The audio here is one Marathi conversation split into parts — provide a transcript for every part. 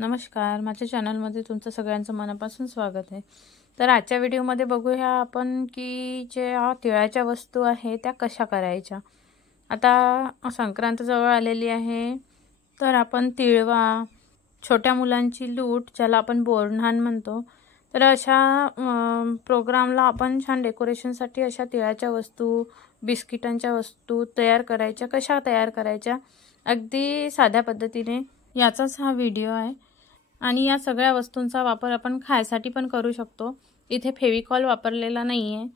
नमस्कार, माझ्या चॅनलमध्ये तुमचं सगळ्यांचं मनापासून स्वागत आहे। तर आजच्या व्हिडिओमध्ये बघूया आपण की जे तिळाच्या वस्तू आहे त्या कशा करायच्या। आता संक्रांत जवळ आलेली आहे, तर आपण तिळवा, छोट्या मुलांची लूट ज्याला आपण बोरन्हाण म्हणतो, तर अशा प्रोग्रामला आपण छान डेकोरेशनसाठी अशा तिळाच्या वस्तू, बिस्किटांच्या वस्तू तयार करायच्या। कशा तयार करायच्या अगदी साध्या पद्धतीने याचाच हा व्हिडिओ आहे। आणि या सगळ्या वस्तूंचा वापर आपण खायसाठी पण करू शकतो। इथे फेविकॉल वापरलेला नाही आहे।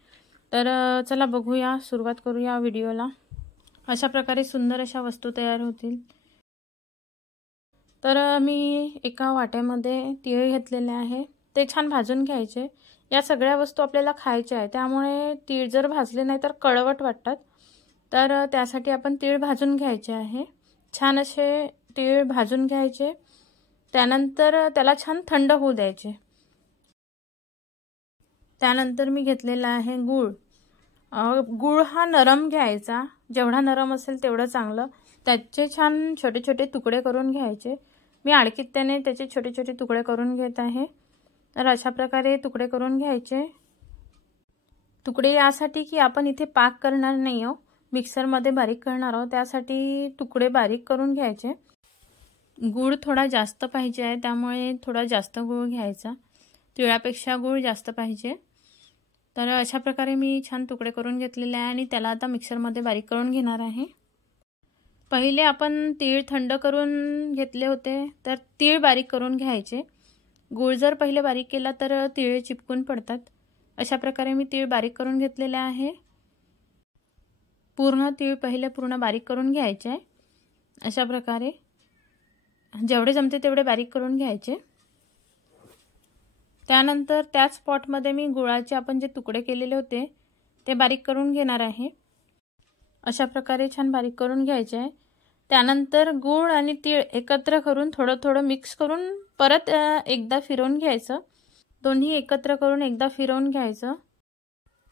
तर चला बघूया, सुरुवात करूया व्हिडिओला। अशा प्रकारे सुंदर अशा वस्तू तयार होतील। तर मी एका वाट्यामध्ये तीळ घेतलेले आहे, ते छान भाजून घ्यायचे। या सगळ्या वस्तू आपल्याला खायच्या आहे, त्यामुळे तीळ जर भाजले नाही तर कडवट वाटतात। तर त्यासाठी आपण तीळ भाजून घ्यायचे आहे। छान असे तीळ भाजून घ्यायचे, त्यानंतर त्याला छान थंड होऊ द्यायचे। त्यानंतर मी घेतलेला आहे गूळ। गूळ हा नरम घ्यायचा, जेवढा नरम असेल तेवढं चांगलं। त्याचे छान छोटे छोटे तुकडे करून घ्यायचे। मी आडकित्त्याने त्याचे छोटे छोटे तुकडे करून घेत आहे। तर अशा प्रकारे तुकडे करून घ्यायचे। तुकडे यासाठी की आपण इथे पाक करणार नाही आहोत, मिक्सरमध्ये बारीक करणार आहोत, त्यासाठी तुकडे बारीक करून घ्यायचे। गूळ थोडा जास्त पाहिजे आहे, त्यामुळे थोडा जास्त गूळ घ्यायचा। तिळापेक्षा गूळ जास्त पाहिजे। तर अशा प्रकारे मी छान तुकडे करून घेतलेले आहे आणि त्याला आता मिक्सरमध्ये बारीक करून घेणार आहे। पहिले आपण तीळ थंड करून घेतले होते, तर तीळ बारीक करून घ्यायचे। गूळ जर पहिले बारीक केला तर तीळ चिपकून पडतात। अशा प्रकारे मी तीळ बारीक करून घेतलेले आहे। पूर्ण तीळ पहिले पूर्ण बारीक करून घ्यायचे आहे। अशा प्रकारे जेवढे जमते तेवढे बारीक करून घ्यायचे। त्यानंतर त्याच पॉटमध्ये मी गुळाचे आपण जे तुकडे केलेले होते ते बारीक करून घेणार आहे। अशा प्रकारे छान बारीक करून घ्यायचे आहे। त्यानंतर गूळ आणि तीळ एकत्र करून थोडं थोडं मिक्स करून परत एकदा फिरवून घ्यायचं। दोन्ही एकत्र करून एकदा फिरवून घ्यायचं,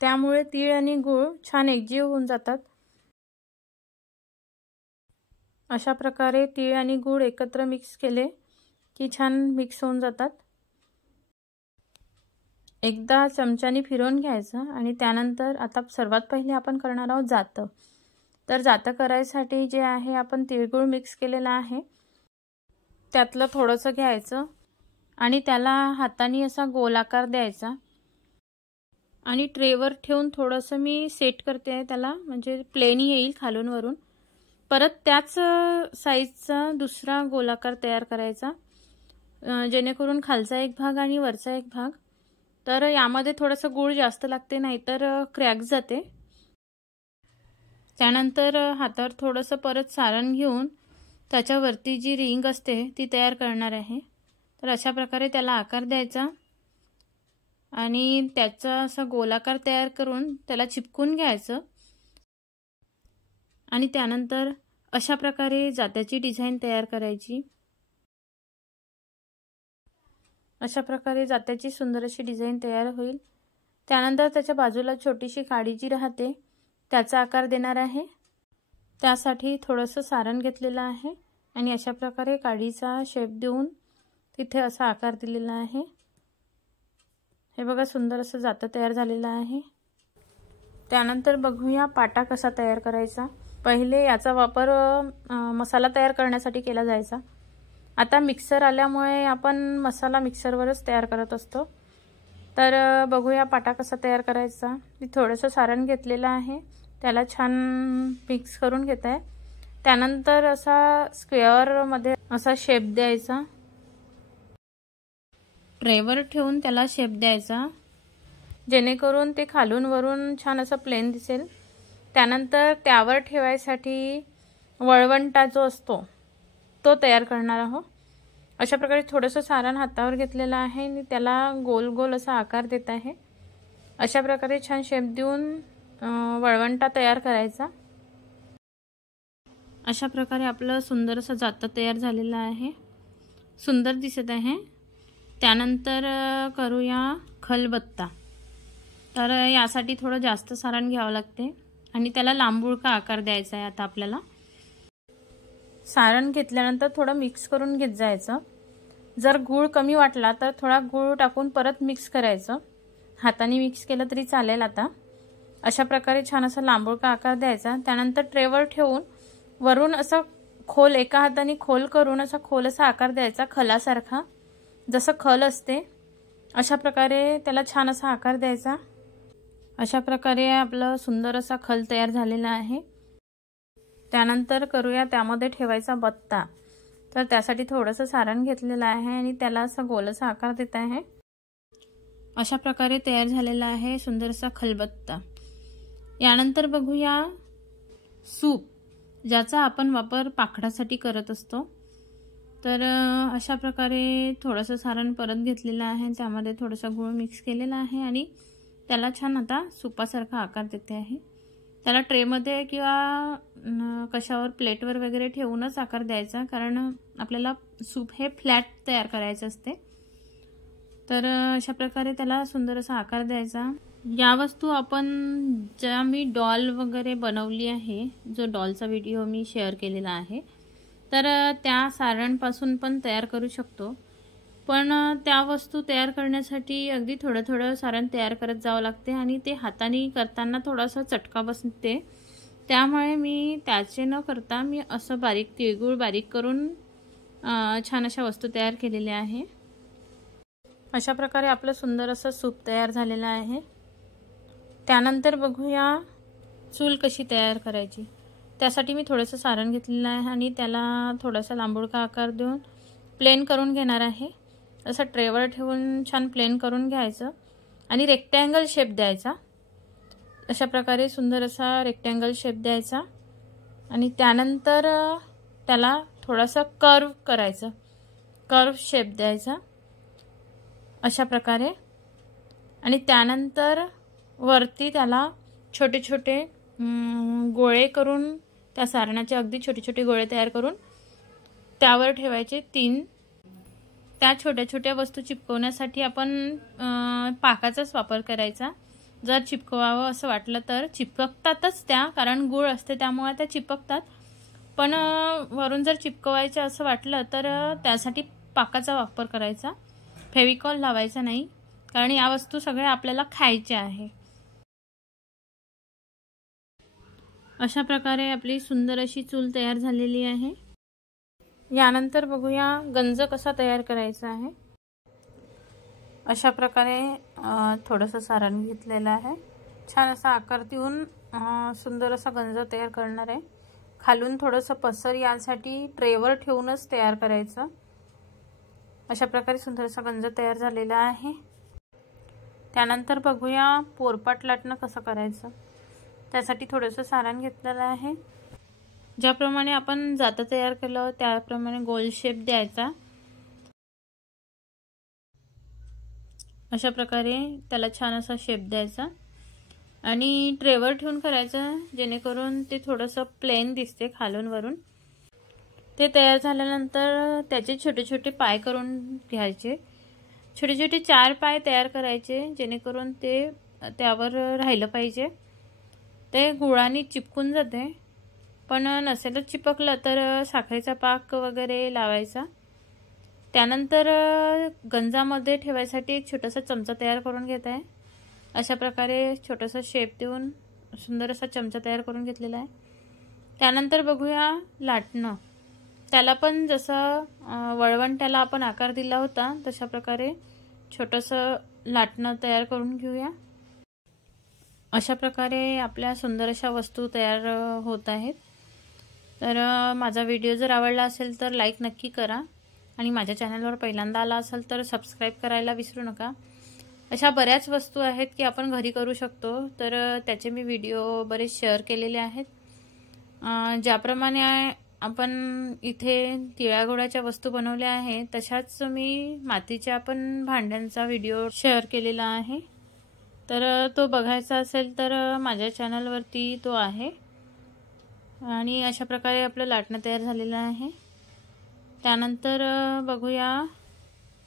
त्यामुळे तीळ आणि गूळ छान एकजीव होऊन जातात। अशा प्रकारे तीळ आणि गूळ एकत्र मिक्स केले की छान मिक्स होऊन जातात। एकदा चमच्याने फिरवून घ्यायचं आणि त्यानंतर आता सर्वात पहिले आपण करणार आहोत जातं। तर जातं करायसाठी जे आहे आपण तिळगूळ मिक्स केलेला आहे, त्यातलं थोडंसं घ्यायचं आणि त्याला हाताने असा गोलाकार द्यायचा आणि ट्रेवर ठेवून थोडंसं मी सेट करते आहे त्याला, म्हणजे प्लेन येईल खालून वरून। परत त्याच साईजचा दुसरा गोलाकार तयार करायचा, जेणेकरून खालचा एक भाग आणि वरचा एक भाग। तर यामध्ये थोडंसं गूळ जास्त लागते, नाहीतर क्रॅक जाते। त्यानंतर हातावर थोडंसं परत सारण घेऊन त्याच्यावरती जी रिंग असते ती तयार करणार आहे। तर अशा प्रकारे त्याला आकार द्यायचा आणि त्याचा असा गोलाकार तयार करून त्याला चिपकून घ्यायचं आणि त्यानंतर अशा प्रकारे जात्याची डिझाईन तयार करायची। अशा प्रकारे जात्याची सुंदर अशी डिझाईन तयार होईल। त्यानंतर त्याच्या बाजूला छोटीशी काडी जी राहते त्याचा आकार देणार आहे। त्यासाठी थोडंसं सारण घेतलेलं आहे आणि अशा प्रकारे काडीचा शेप देऊन तिथे असा आकार दिलेला आहे। हे बघा, सुंदर असं जातं तयार झालेलं आहे। त्यानंतर बघूया पाटा कसा तयार करायचा। पहिले याचा वापर मसाला तयार करण्यासाठी केला जायचा। आता मिक्सर आल्यामुळे आपण मसाला मिक्सरवरच तयार करत असतो। तर बघूया पाटा कसा तयार करायचा। मी थोडंसं सारण घेतलेलं आहे, त्याला छान मिक्स करून घेत आहे। त्यानंतर असा स्क्वेअरमध्ये असा शेप द्यायचा, ट्रेवर ठेवून त्याला शेप द्यायचा, जेणेकरून ते खालून वरून छान असं प्लेन दिसेल। त्यानंतर त्यावर ठेवायसाठी वळवंटा जो असतो तो तयार करणार आहोत। अशा प्रकारे थोडंसं सारण हातावर घेतलेलं आहे आणि त्याला गोल गोल असा आकार देत आहे। अशा प्रकारे छान शेप देऊन वळवंटा तयार करायचा। अशा प्रकारे आपलं सुंदर असं जातं तयार झालेलं आहे, सुंदर दिसत आहे। त्यानंतर करूया खलबत्ता। तर यासाठी थोडं जास्त सारण घ्यावं लागते आणि त्याला लांबुळका आकार द्यायचा आहे। आता आपल्याला सारण घेतल्यानंतर थोडं मिक्स करून घेत जायचं जर गूळ कमी वाटला तर थोडा गूळ टाकून परत मिक्स करायचं. हाताने मिक्स केलं तरी चालेल. आता अशा प्रकारे छान असा लांबुळका आकार द्यायचा. त्यानंतर ट्रेवर ठेवून वरून असं खोल एका हाताने खोल करून असा खोल असा आकार द्यायचा, खलासारखा. जसं खल असते अशा प्रकारे त्याला छान असा आकार द्यायचा. अशा प्रकारे आपलं सुंदर असा खल तयार झालेला आहे. त्यानंतर करूया त्यामध्ये ठेवायचा बत्ता. तर त्यासाठी थोडंसं सारण घेतलेलं आहे आणि त्याला असा गोल असा आकार देत आहे. अशा प्रकारे तयार झालेला आहे सुंदर असा खलबत्ता. यानंतर बघूया सूप, ज्याचा आपण वापर पाकळ्यासाठी करत असतो. तर अशा प्रकारे थोडंसं सारण परत घेतलेलं आहे. त्यामध्ये थोडासा गूळ मिक्स केलेला आहे आणि त्याला छान आता सुपासारखा आकार देते आहे. त्याला ट्रेमध्ये किंवा कशावर प्लेटवर वगैरे ठेवूनच आकार द्यायचा, कारण आपल्याला सूप हे फ्लॅट तयार करायचे असते. तर अशा प्रकारे त्याला सुंदर असा आकार द्यायचा. या वस्तू आपण ज्या मी डॉल वगैरे बनवली आहे, जो डॉलचा व्हिडिओ मी शेअर केलेला आहे, तर त्या सारणपासून पण तयार करू शकतो. पण त्या वस्तू तयार करण्यासाठी अगदी थोडं थोडं सारण तयार करत जावं लागते आणि ते हाताने करताना थोडासा चटका बसते. त्यामुळे मी त्याचे न करता मी असं बारीक तिळगुळ बारीक करून छान अशा वस्तू तयार केलेल्या आहे. अशा प्रकारे आपलं सुंदर असं सूप तयार झालेलं आहे. त्यानंतर बघूया चूल कशी तयार करायची. त्यासाठी मी थोडंसं सारण घेतलेलं आहे आणि त्याला थोडासा लांबुळका आकार देऊन प्लेन करून घेणार आहे. असं ट्रेवर ठेवून छान प्लेन करून घ्यायचं आणि रेक्टँगल शेप द्यायचा. अशा प्रकारे सुंदर असा रेक्टँगल शेप द्यायचा आणि त्यानंतर त्याला थोडासा कर्व करायचं, कर्व शेप द्यायचा अशा प्रकारे. आणि त्यानंतर वरती त्याला छोटे छोटे गोळे करून, त्या सारणाचे अगदी छोटे छोटे गोळे तयार करून त्यावर ठेवायचे 3. त्या छोट्या छोट्या वस्तू चिपकवण्यासाठी आपण पाकाचाच वापर करायचा. जर चिपकवावं असं वाटलं तर चिपकतातच त्या, कारण गूळ असते त्यामुळे त्या चिपकतात. पण वरून जर चिपकवायचं असं वाटलं तर त्यासाठी पाकाचा वापर करायचा. फेविकॉल लावायचा नाही, कारण या वस्तू सगळ्या आपल्याला खायच्या आहे. अशा प्रकारे आपली सुंदर अशी चूल तयार झालेली आहे. यानंतर बघूया गंज कसा तयार करायचा आहे. अशा प्रकारे थोडंसं सारण घेतलेलं आहे. छान असा आकार देऊन सुंदर असा गंज तयार करणार आहे. खालून थोडंसं पसर यासाठी ट्रेवर ठेवूनच तयार करायचं. अशा प्रकारे सुंदर असा गंज तयार झालेला आहे. त्यानंतर बघूया पोरपाट लाटणं कसं करायचं. त्यासाठी थोडंसं सारण घेतलेलं आहे. ज्याप्रमाणे आपण जातं तयार केलं त्याप्रमाणे गोल शेप द्यायचा. अशा प्रकारे त्याला छान असा शेप द्यायचा आणि ट्रेवर ठेवून करायचं, जेणेकरून ते थोडंसं प्लेन दिसते खालून वरून. ते तयार झाल्यानंतर त्याचे छोटे छोटे पाय करून घ्यायचे. छोटे छोटे 4 पाय तयार करायचे, जेणेकरून ते त्यावर राहिलं पाहिजे. ते गुळाने चिपकून जाते, पण नसेलच चिपकलं तर साखरेचा पाक वगैरे लावायचा. त्यानंतर गंजामध्ये ठेवायसाठी एक छोटासा चमचा तयार करून घेत आहे. अशा प्रकारे छोटासा शेप देऊन सुंदर असा चमचा तयार करून घेतलेला आहे. त्यानंतर बघूया लाटणं. त्याला पण जसं वळवंट्याला आपण आकार दिला होता तशा प्रकारे छोटंसं लाटणं तयार करून घेऊया. अशा प्रकारे आपल्या सुंदर अशा वस्तू तयार होत आहेत. तर माझा व्हिडिओ जर आवडला असेल तर लाईक नक्की करा आणि माझ्या चॅनलवर पहिल्यांदा आला असेल तर सबस्क्राईब करायला विसरू नका. अशा बऱ्याच वस्तू आहेत की आपण घरी करू शकतो, तर त्याचे मी व्हिडिओ बरेच शेअर केलेले आहेत. ज्याप्रमाणे आपण इथे तिळागुळाच्या वस्तू बनवल्या आहेत तशाच मी मातीच्या पण भांड्यांचा व्हिडिओ शेअर केलेला आहे. तर तो बघायचा असेल तर माझ्या चॅनलवरती तो आहे. आणि अशा प्रकारे आपलं लाटणं तयार झालेलं आहे. त्यानंतर बघूया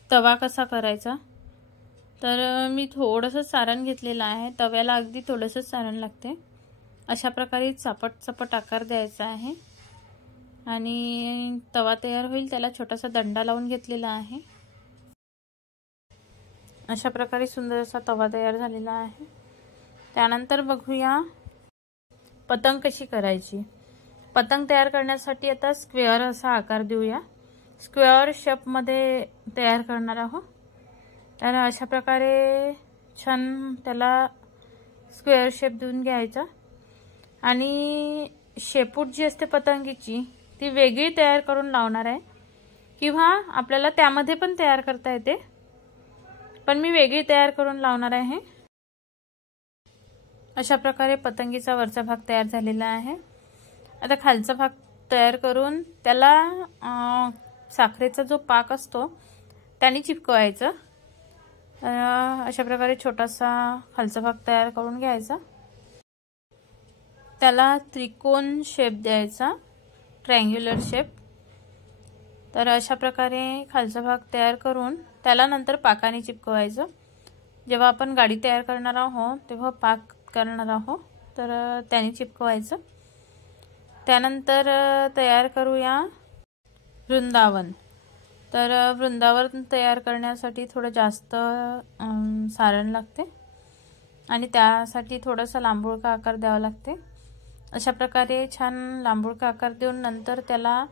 तवा कसा करायचा. तर मी थोडंसं सारण घेतलेलं आहे. तव्याला अगदी थोडंसं सारण लागते. अशा प्रकारे चापट चापट आकार द्यायचा आहे आणि तवा तयार होईल त्याला छोटासा दंडा लावून घेतलेला आहे. अशा प्रकारे सुंदर असा तवा तयार झालेला आहे। त्यानंतर बघूया पतंग कशी करायची। पतंग तयार करण्यासाठी आता स्क्वेअर असा आकार देऊया। स्क्वेअर शेप मध्ये तयार करणार आहोत। तर अशा प्रकारे छान त्याला स्क्वेअर शेप देऊन घ्यायचा आणि शेपूट जी असते पतंगीची ती वेगळी तयार करून लावणार आहे, किंवा आपल्याला त्यामध्ये पण तयार करता येते, पण मी वेगळी तयार करून लावणार आहे। अशा प्रकारे पतंगीचा वरचा भाग तयार झालेला आहे। आता खालचा भाग तयार करून त्याला साखरेचा जो पाक असतो त्याने चिपकवायचा। अशा प्रकारे छोटासा खालचा भाग तयार करून घ्यायचा, त्याला त्रिकोण शेप द्यायचा, ट्रायंग्युलर शेप। तर अशा प्रकारे खालचा भाग तयार करून त्याला नंतर पाकाने चिपकवायचं। जेव्हा आपण गाडी तयार करणार आहोत तेव्हा पाक करणार आहोत, तर त्याने चिपकवायचं। त्यानंतर तयार करूया वृंदावन। तर वृंदावन तयार करण्यासाठी थोडं जास्त सारण लागते आणि त्यासाठी थोडासा लांबुळका आकार द्यावा लागते। अशा प्रकारे छान लांबुळका आकार देऊन नंतर त्याला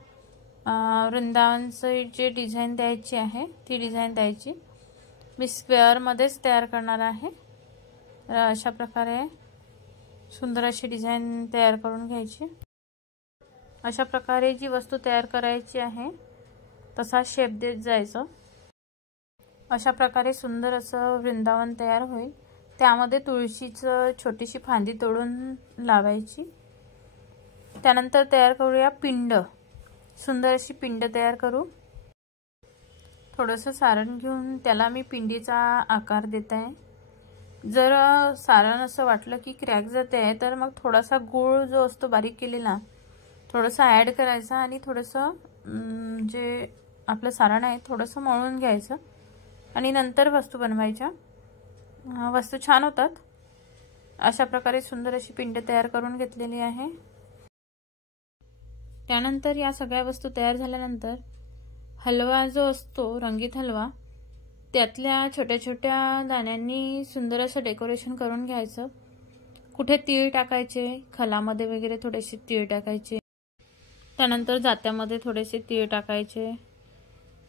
वृंदावनची जे डिझाईन द्यायची आहे ती डिझाईन द्यायची। मी स्क्वेअर मध्येच तयार करणार आहे। तर अशा प्रकारे सुंदर अशी डिझाईन तयार करून घ्यायची। अशा प्रकारे जी वस्तू तयार करायची आहे तसा शेप देत जायचं। अशा प्रकारे सुंदर असं वृंदावन तयार होईल। त्यामध्ये तुळशीचं छोटीशी फांदी तोडून लावायची। त्यानंतर तयार करूया पिंड। सुंदर अशी पिंड तयार करू। थोडंसं सारण घेऊन त्याला मी पिंडीचा आकार देत आहे। जर सारण असं वाटलं की क्रॅक जाते आहे तर मग थोडासा गूळ जो असतो बारीक केलेला थोडासा ॲड करायचा आणि थोडंसं जे आपलं सारण आहे थोडंसं मळून घ्यायचं आणि नंतर वस्तू बनवायच्या। वस्तू छान होतात। अशा प्रकारे सुंदर अशी पिंड तयार करून घेतलेली आहे। त्यानंतर या सगळ्या वस्तू तयार झाल्यानंतर हलवा जो असतो रंगीत हलवा त्यातल्या छोट्या छोट्या दाण्यांनी सुंदर असं डेकोरेशन करून घ्यायचं। कुठे तीळ टाकायचे, खलामध्ये वगैरे थोडेसे तीळ टाकायचे, त्यानंतर जात्यामध्ये थोडेसे तीळ टाकायचे।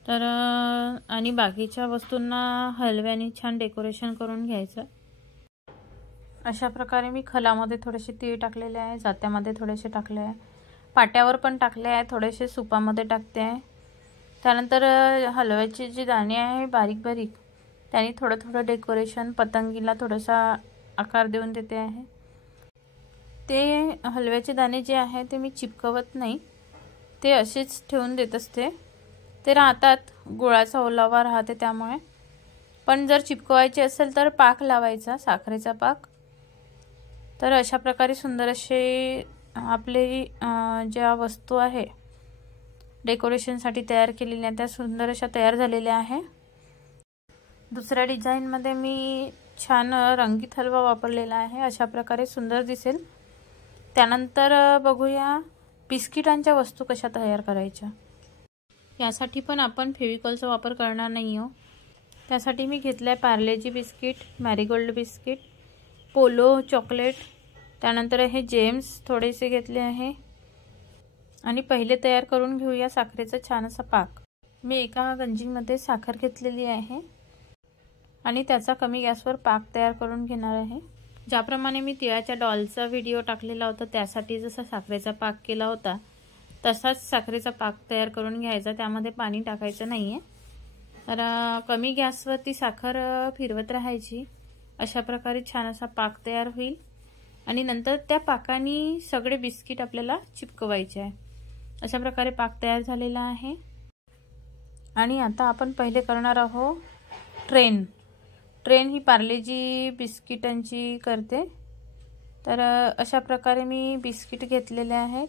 तर आणि बाकीच्या वस्तूंना हलव्याने छान डेकोरेशन करून घ्यायचं। अशा प्रकारे मी खलामध्ये थोडेसे तीळ टाकलेले आहे, जात्यामध्ये थोडेसे टाकले आहे, पाट्यावर पण टाकले आहे, थोडेसे सुपामध्ये टाकते आहे। त्यानंतर हलव्याचे जे दाणे आहे बारीक बारीक त्याने थोडं थोडं डेकोरेशन पतंगीला थोडासा आकार देऊन देते आहे। ते हलव्याचे दाणे जे आहे ते मी चिपकवत नाही, ते असेच ठेवून देत असते। ते राहतात, गुळाचा ओलावा राहते त्यामुळे। पण जर चिपकवायचे असेल तर पाक लावायचा, साखरेचा पाक। तर अशा प्रकारे सुंदर असे आपले ज्या वस्तू आहे डेकोरेशनसाठी तयार केलेल्या त्या सुंदर अशा तयार झालेल्या आहे। दुसऱ्या डिझाईनमध्ये मी छान रंगीत हलवा वापरलेला आहे, अशा प्रकारे सुंदर दिसेल। त्यानंतर बघूया बिस्किटांच्या वस्तू कशा तयार करायच्या। यासाठी पण आपण फेविकॉलचा वापर करणार नाही आहोत। त्यासाठी मी घेतलं आहे Parle-G biscuit, Marigold biscuit, polo chocolate, त्यानंतर हे जेम्स थोडेसे घेतले आहे। आणि पहिले तयार करून घेऊया साखरेचा छान असा पाक। मी एका गंजीमध्ये साखर घेतलेली आहे आणि त्याचा कमी गॅसवर पाक तयार करून घेणार आहे। ज्याप्रमाणे मी तिळाच्या डॉलचा व्हिडिओ टाकलेला होता त्यासाठी जसा साखरेचा पाक केला होता तसाच साखरेचा पाक तयार करून घ्यायचा, त्यामध्ये पाणी टाकायचं नाहीये। तर कमी गॅसवरती साखर फिरवत राहायची। अशा प्रकारे छान असा पाक तयार होईल आणि नंतर त्या पाकाने सगळे बिस्किट आपल्याला चिपकवायचे आहे। अशा प्रकारे पाक तयार झालेला आहे। आणि आता आपण पहिले करणार आहोत ट्रेन ही पार्लेजी बिस्किटांची करते। तर अशा प्रकारे मी बिस्किट घेतलेले आहेत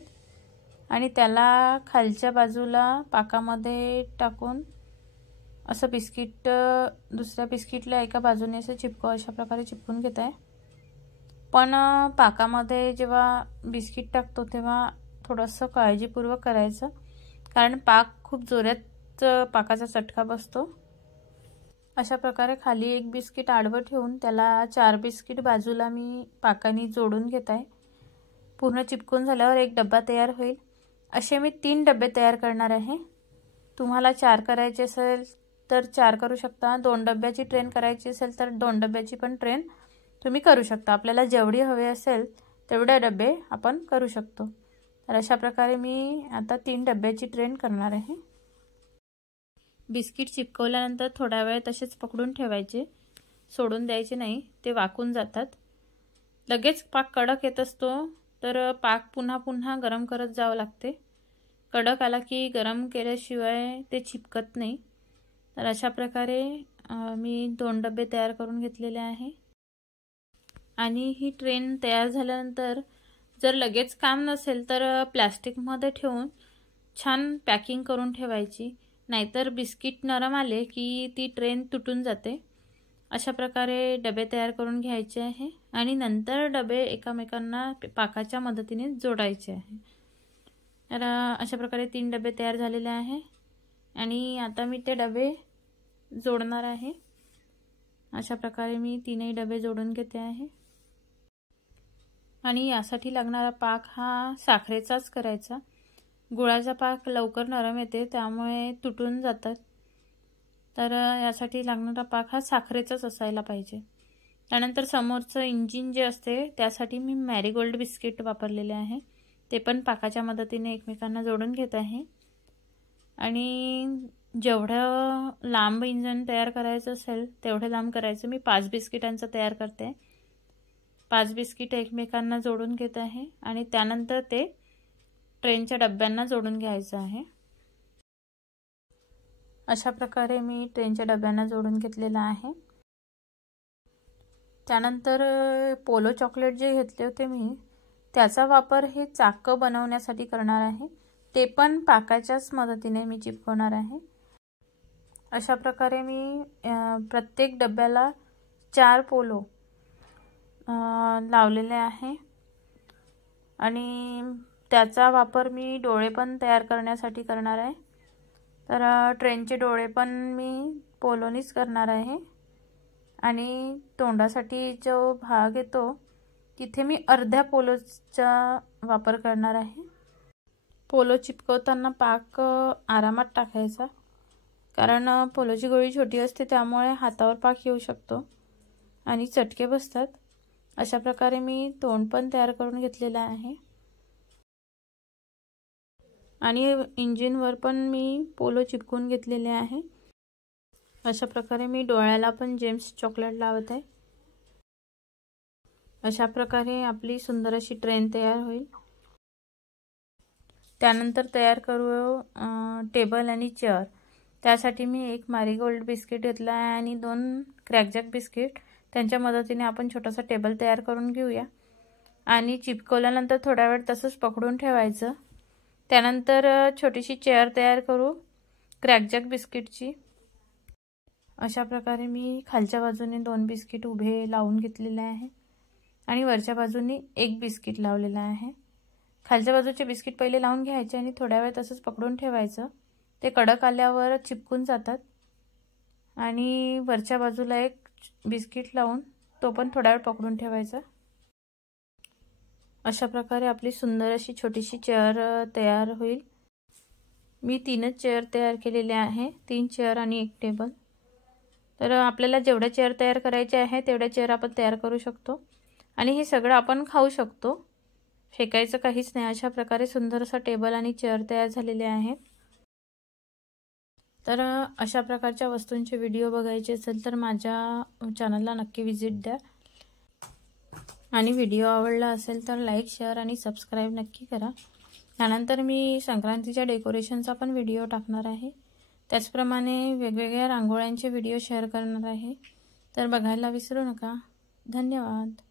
आणि त्याला खालच्या बाजूला पाकामध्ये टाकून असं बिस्किट दुसऱ्या बिस्किटला एका बाजूने असं चिपकव अशा प्रकारे चिपकून घेत आहे। पण पाकामध्ये जेव्हा बिस्किट टाकतो तेव्हा थोडंसं काळजीपूर्वक करायचं, कारण पाक खूप जोरात पाकाचा चटका बसतो। अशा प्रकारे खाली एक बिस्किट आडवं ठेवून त्याला 4 बिस्किट बाजूला मी पाकाने जोडून घेत आहे. पूर्ण चिपकून झाल्यावर एक डब्बा तयार होईल. असे मी 3 डब्बे तयार करणार आहे. तुम्हाला 4 करायचे असेल तर 4 करू शकता. 2 डब्याची ट्रेन करायची असेल तर 2 डब्याची पण ट्रेन तुम्ही करू शकता. आपल्याला जेवढी हवे असेल तेवढे डबे आपण करू शकतो. तर अशा प्रकारे मी आता 3 डब्याची ट्रेन करणार आहे. बिस्किट चिपकवल्यानंतर थोडा वेळ तसेच पकडून ठेवायचे, सोडून द्यायचे नाही, ते वाकून जातात. लगेच पाक कडक येत असतो तर पाक पुन्हा पुन्हा गरम करत जावं लागते. कडक आला की गरम केल्याशिवाय ते चिपकत नाही. तर अशा प्रकारे मी 2 डबे तयार करून घेतलेले आहे. आणि ही ट्रेन तयार झाल्यानंतर जर लगेच काम नसेल तर प्लास्टिकमध्ये ठेवून छान पॅकिंग करून ठेवायची, नाहीतर बिस्किट नरम आले की ती ट्रेन तुटून जाते. अशा प्रकारे डबे तयार करून घ्यायचे आहे आणि नंतर डबे एकमेकांना पाकाच्या मदतीने जोडायचे आहे. तर अशा प्रकारे 3 डबे तयार झालेले आहे आणि आता मी ते डबे जोडणार आहे. अशा प्रकारे मी 3ही डबे जोडून घेते आहे. आणि यासाठी लागणारा पाक हा साखरेचाच करायचा. गुळाचा पाक लवकर नरम येते, त्यामुळे तुटून जातात. तर यासाठी लागणारा पाक हा साखरेचाच असायला पाहिजे. त्यानंतर समोरचं इंजिन जे असते त्यासाठी मी मॅरीगोल्ड बिस्किट वापरलेले आहे. ते पण पाकाच्या मदतीने एकमेकांना जोडून घेत आहे. आणि जेवढं लांब इंजिन तयार करायचं असेल तेवढं लांब करायचं. मी 5 बिस्किटांचं तयार करते. 5 बिस्किट एकमेकांना जोडून घेत आहे आणि त्यानंतर ते ट्रेनच्या डब्यांना जोडून घ्यायचं आहे. अशा प्रकारे मी ट्रेनच्या डब्यांना जोडून घेतलेला आहे. त्यानंतर पोलो चॉकलेट जे घेतले होते मी, त्याचा वापर हे चाकं बनवण्यासाठी करणार आहे. ते पण पाकाच्याच मदतीने मी चिपकवणार आहे. अशा प्रकारे मी प्रत्येक डब्याला 4 पोलो लावलेले आहे आणि त्याचा वापर मी डोळे पण तयार करण्यासाठी करणार आहे. तर ट्रेनचे डोळे पण मी पोलोनीच करणार आहे आणि तोंडासाठी जो भाग येतो तिथे मी अर्ध्या पोलोचा वापर करणार आहे. पोलो चिपकवताना पाक आरामात टाकायचा, कारण पोलोची गोळी छोटी असते त्यामुळे हातावर पाक येऊ शकतो आणि चटके बसतात. अशा प्रकारे मी तोंड पण तयार करून घेतलेला आहे आणि इंजिनवर पण मी पोलो चिपकून घेतलेले आहे. अशा प्रकारे मी डोळ्याला पण जेम्स चॉकलेट लावत आहे. अशा प्रकारे आपली सुंदर अशी ट्रेन तयार होईल. त्यानंतर तयार करू टेबल आणि चेअर. त्यासाठी मी एक मॅरीगोल्ड बिस्किट घेतला आहे आणि 2 क्रॅकजॅक बिस्किट. त्यांच्या मदतीने आपण छोटासा टेबल तयार करून घेऊया आणि चिपकवल्यानंतर थोडा वेळ तसंच पकडून ठेवायचं. त्यानंतर छोटीशी चेअर तयार करू क्रॅकजॅक बिस्किटची. अशा प्रकारे मी खालच्या बाजूने 2 बिस्किट उभे लावून घेतलेले आहे आणि वरच्या बाजूने 1 बिस्किट लावलेला आहे. खालच्या बाजूचे बिस्किट पहिले लावून घ्यायचे आणि थोड्या वेळ तसंच पकडून ठेवायचं. ते कडक आल्यावर चिपकून जातात. आणि वरच्या बाजूला 1 बिस्किट लावून तो पण थोडा वेळ पकडून ठेवायचा. अशा प्रकारे आपली सुंदर अशी छोटीशी चेअर तयार होईल. मी 3च चेअर तयार केलेले आहे, 3 चेअर आणि 1 टेबल. तर आपल्याला जेवढ्या चेअर तयार करायचे आहे तेवढ्या चेअर आपण तयार करू शकतो आणि हे सगळं आपण खाऊ शकतो, फेकायचं काहीच नाही. अशा प्रकारे सुंदर असा टेबल आणि चेअर तयार झालेले आहेत. तर अशा प्रकारच्या वस्तूंचे व्हिडिओ बघायचे असेल तर माझ्या चॅनलला नक्की व्हिजिट द्या आणि व्हिडिओ आवडला असेल तर लाईक, शेअर आणि सबस्क्राईब नक्की करा. त्यानंतर मी संक्रांतीच्या डेकोरेशनचा पण व्हिडिओ टाकणार आहे. त्याचप्रमाणे वेगवेगळ्या रांगोळ्यांचे व्हिडिओ शेअर करणार आहे. तर बघायला विसरू नका. धन्यवाद.